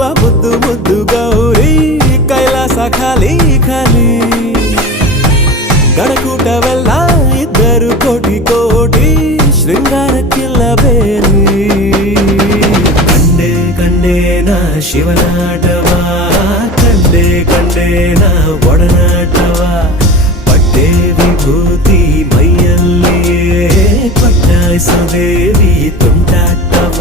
ಆ ಮುದ್ದು ಮುದ್ದು ಗೌರಿ ಕೈಲಾಸ ಖಾಲಿ ಖಾಲಿ ಗಡಕೂಟವೆಲ್ಲ ಇದ್ದರು ಕೋಟಿ ಕೋಟಿ ಶೃಂಗಾರಕ್ಕಿಲ್ಲ ಬೇರೆ ಕಂಡೆ ಕಂಡೇನ ಶಿವನಾಟವ ಕಂಡೆ ಕಂಡೇನ ಒಡನಾಟವ ಪಟ್ಟೆ ವಿಭೂತಿ ಮೈಯಲ್ಲಿಯೇ ಪಟ್ಟಾಯಿಸೋ ದೇವಿ ತುಂಟಾಟವ